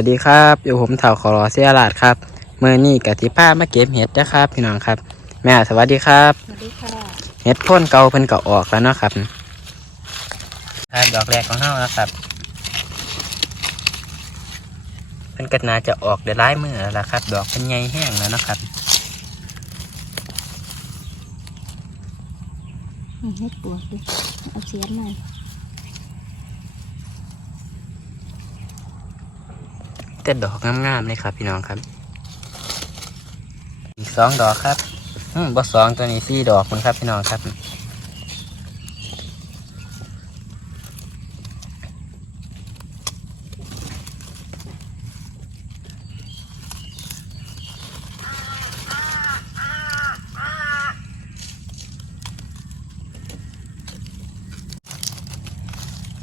วัสดีครับอยู่ผมเถ่าขอรอเสียหลาดครับเมื่อนี้กติภามาเก็บเห็ดนะครับ พี่น้องครับ แม่สวัสดีครับสวัสดีค่ะเห็ดพ่นเก่าเพิ่นก็ออกแล้วเนาะครับครับดอกแรกของเฮานะครับเพิ่นก็น่าจะออกได้หลายมือแล้วล่ะครับ ดอกเพิ่นใหญ่แห้งแล้วเนาะครับนี่เฮ็ดปวกดิเอาเสียนหน่อย แต่ดอกงามๆเลยครับ พี่น้องครับ อีกสองดอกครับอืมบ่สองตัวนี้สี่ดอกมันครับ พี่น้องครับ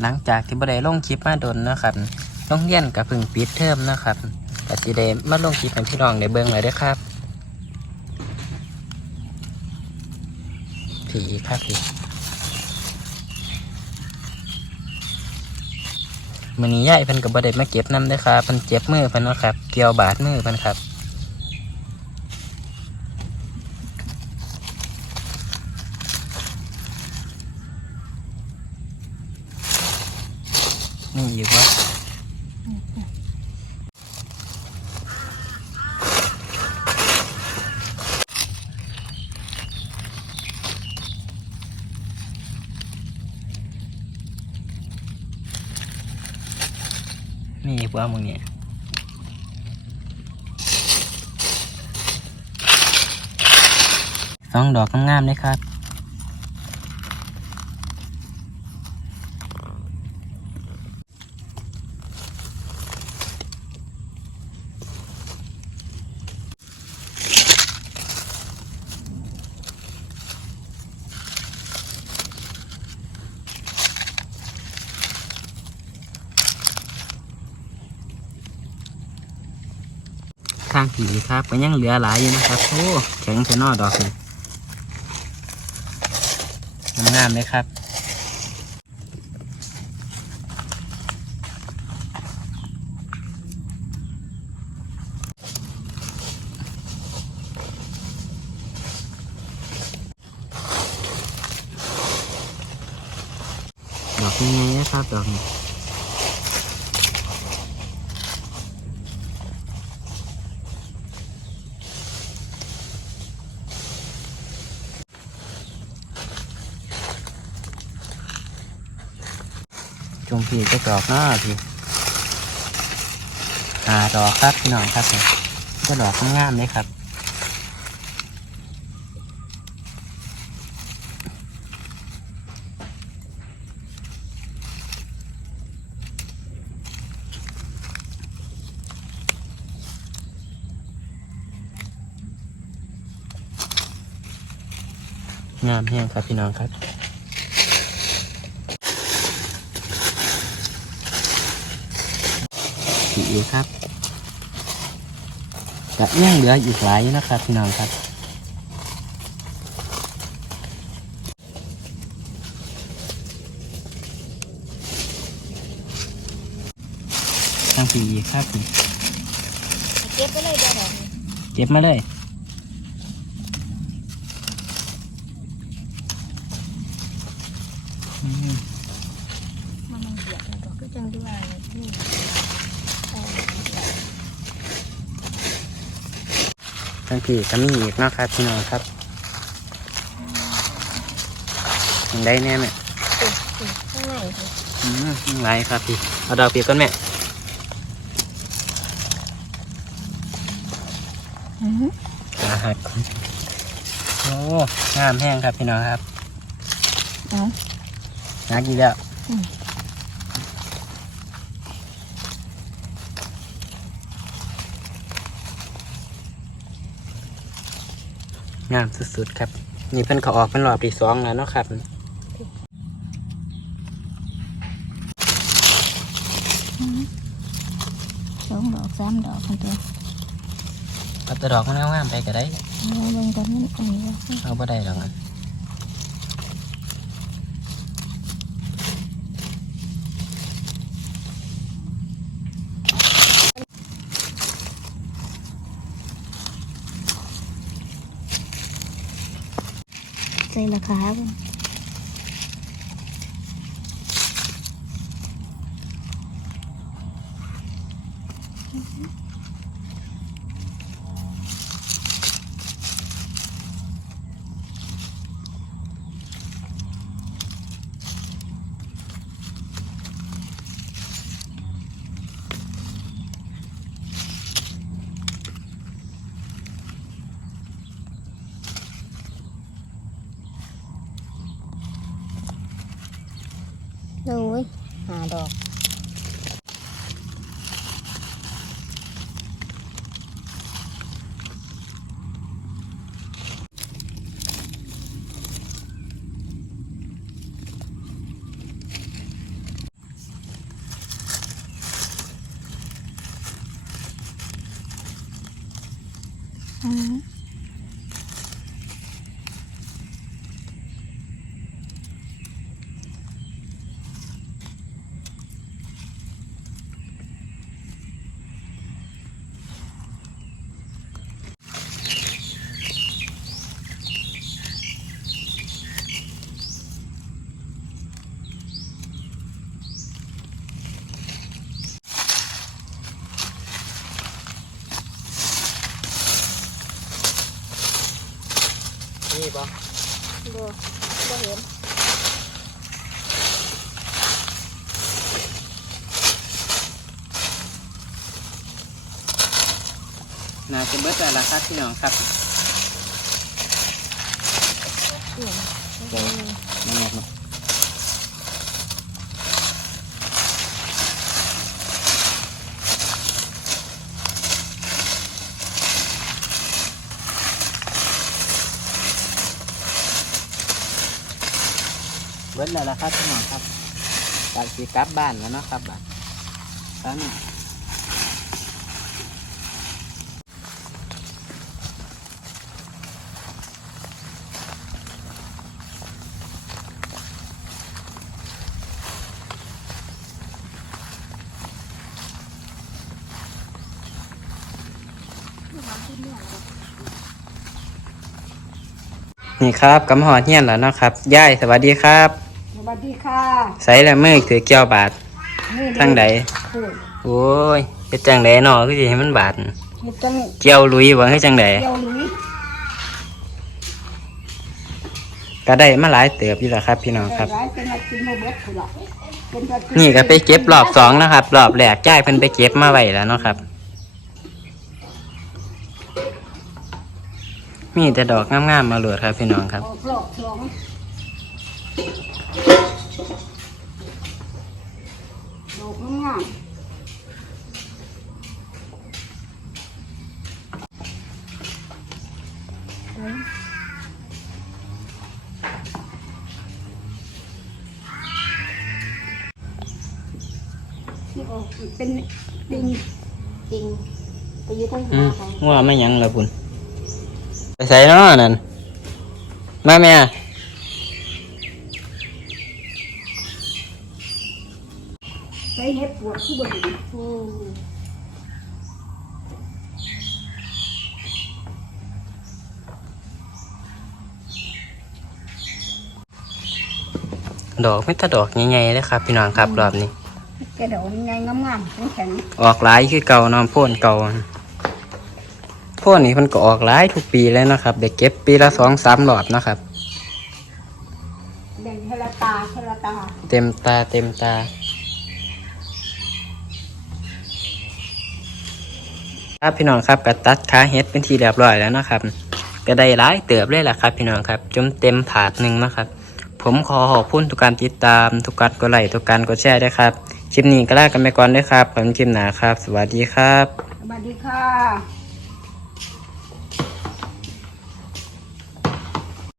หลังจากที่บ่ได้ลงคลิปมาโดนนะครับ โรงเรียนกับพึ่งปิดเทอมนะครับก็สิได้มาลงคลิปให้พี่น้องได้เบิ่งเลยด้อครับ ผีครับผีมื้อนี้ยายเพิ่นกับบดเด้มาเก็บน้ำด้อครับเพิ่นเจ็บมือเพิ่นนะครับ เกี่ยวบาดมือเพิ่นครับ นี่อยู่ว่า กว่ามึงเนี่ยสองดอกงามๆเลยครับางผีครับก็ยังเหลือหลายอยู่นะครับโอ้แข็งเทนอดอกนี่งามๆเลยครับดอกยังไงนะครับดอกนี้ พี่ก็ดอกหน้าพี่หาดอกครับพี่น้องครับผมก็ดอกงามๆเลยครับงามแห้งครับพี่น้องครับ อิ๊วครับจะยังเหลืออีกหลายอยู่นะครับพี่น้องครับทางสีอีกครับเก็บไปเลยเดี๋ยวเก็บมาเลยมันมันเบียดแล้วดอกก็จังด้วยนี่เอา ทางพี่ก็มีอีกเนาะครับพี่น้องครับยังได้แน่ไหมติดติดข้างในสิอืมยังไรครับพี่ เอาดอกเปียกก่อนแม่อือหืออาหักโอ้งามแห้งครับพี่น้องครับเอานักอีกแล้ว งามสุดๆครับ นี่เพิ่นเขาออกเป็นรอบที่สองแล้วเนาะครับสองดอกสามดอกคนตัวเอาแตัวดอกมันงามๆไปก็ได้เอาเบิ่งตอนนี้อันนี้ว่าเอาบ่ได้หรอกอะ ใจ อืม นี่ปะ บ่บ่เห็นน่าจะเบิดแต่ละครับพี่น้องครับ เห็น เดี๋ยว มันหมดเนาะเบิด แล้วล่ะครับพี่น้องครับกสิกลับบ้านแล้วนะครับบ้านตอนนี้นี่ครับกำหอดเฮียนแล้วเนาะครับย่ายสวัสดีครับ วัสดีค่ะใส่ละมือถือเกี่ยวบาทนี่ทั้งใดพูดโอ้ยเป็นจังไดเนาะคือสิให้มันบาทเฮ็ดจังเกี่ยวลุยบ่ให้จังไดเกี่ยวหลุยก็ได้มาหลายเติบอยู่แล้วครับพี่น้องครับ ร้ายเป็นมากินมาเบิดพุ่นล่ะเป็นว่ากินี่ก็ไปเก็บรอบสองนะครับรอบแรกจ่ายเพิ่นไปเก็บมาไว้แล้วเนาะครับ มีแต่ดอกงามๆมาโหลดครับพี่น้องครับ ออกรอบสอง ดอกงามที่ออกเป็นดินจริงไปอยู่ทั้งหัอืวมเขา ว่าไม่หยังละบุญไปใส่เนาะนั่นมาแม่ ใส่เห็ด ปวดที่บนอืมดอกไม่แต่ดอกใหญ่ๆเลยครับ พี่น้องครับรอบนี้แกดอกไงงามๆแข็งออกหลายคือเก่าเนอนพ่นเก่าโพ่นนี่มันก็ออกหลายทุกปีเลยเนาะครับเด็กเก็บปีละสองสามหลอดนาะครับๆแบ่งเทละตาเทละตา เต็มตาเต็มตา ครับพี่น้องครับก็ตัดขาเฮ็ดเป็นทีเรียบร้อยแล้วนะครับก็ได้หลายเติบเลยแหละครับ พี่น้องครับจมเต็มถาดหนึ่งนะครับ ผมขอขอบคุณทุกการติดตามทุกการกดไลค์ทุกการกดแชร์ด้วยครับคลิปนี้ก็ลากันไปก่อนด้วยครับผมคลิปหนาครับ สวัสดีครับ สวัสดีค่ะ